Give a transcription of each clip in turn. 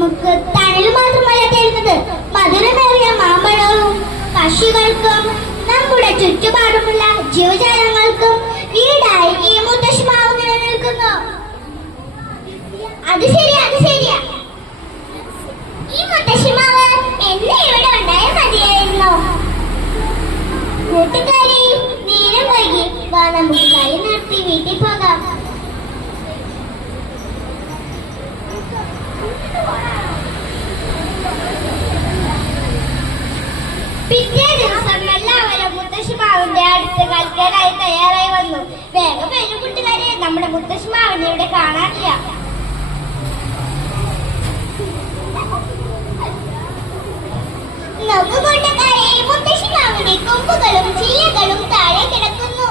നമുക്ക് തണൽ മാത്രമല്ല തരുന്നത്. മധുരമേറിയ മാമ്പഴവും പക്ഷികൾക്കും നമ്മുടെ ചുറ്റുപാടുമുള്ള ജീവജാലങ്ങൾക്കും വീടായി ഈ മുത്തശ്ശിമാവ് നിലനിൽക്കുന്നു. അത് ശരിയാ അത് ശരിയാ. ഈ മുത്തശ്ശിമാവ് എന്നെ ഇവിടെ ഉണ്ടായാൽ മതിയായിരുന്നു. കൂട്ടുകാരി നേരം വൈകി. വാ നമുക്ക് കൈ നിർത്തി വീട്ടിൽ പോകാം. പിറ്റേ ദിവസം എല്ലാവരും മുത്തശ്ശിമാവിന്റെ അടുത്ത് തയ്യാറായി വന്നു. വേഗം വരും കൂട്ടുകാരെ. നമ്മുടെ മുത്തശ്ശിമാവിനെ ഇവിടെ കാണാനില്ല നോക്കൂ കൂട്ടുകാരെ മുത്തശ്ശിമാവിന്റെ കൊമ്പുകളും ചില്ലകളും താഴെ കിടക്കുന്നു.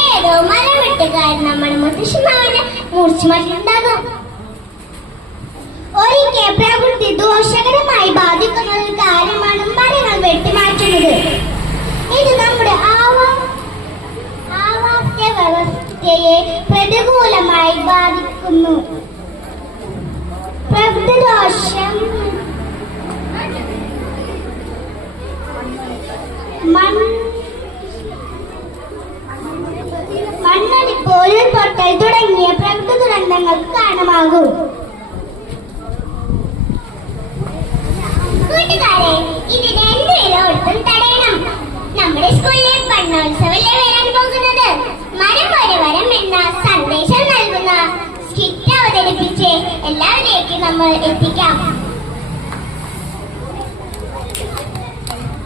ഏതോ മരവെട്ടുകാരൻ നമ്മുടെ മുത്തശ്ശിമാവിനെ മുറിച്ചു മാറ്റിയിട്ടുണ്ടാകും ഒരിക്കൽ പ്രകൃതി ദോഷകരമായി ബാധിക്കുന്ന ഒരു കാര്യമാണ് മരങ്ങൾ വെട്ടിമാറ്റുന്നത്. ഇത് നമ്മുടെ ആവാ- ആവാസ വ്യവസ്ഥയെ പ്രതികൂലമായി ബാധിക്കുന്നു. പ്രകൃതി ദോഷം മൺ മണ്ണടിപ്പ് ഉരുൾപൊട്ടൽ തുടങ്ങിയ പ്രകൃതി ദുരന്തങ്ങൾക്ക് കാരണമാകും. കൂട്ടുകാരെ ഇത് രണ്ടുപേരോടത്തും തടയണം. നമ്മുടെ സ്കൂളിലെ പഠനോത്സവല്ലേ വരാൻ പോകുന്നത്? മരം ഒരു വരം എന്ന സന്ദേശം നൽകുന്ന സ്കിറ്റ് അവതരിപ്പിച്ച് എല്ലാവരിലേക്കും നമ്മൾ എത്തി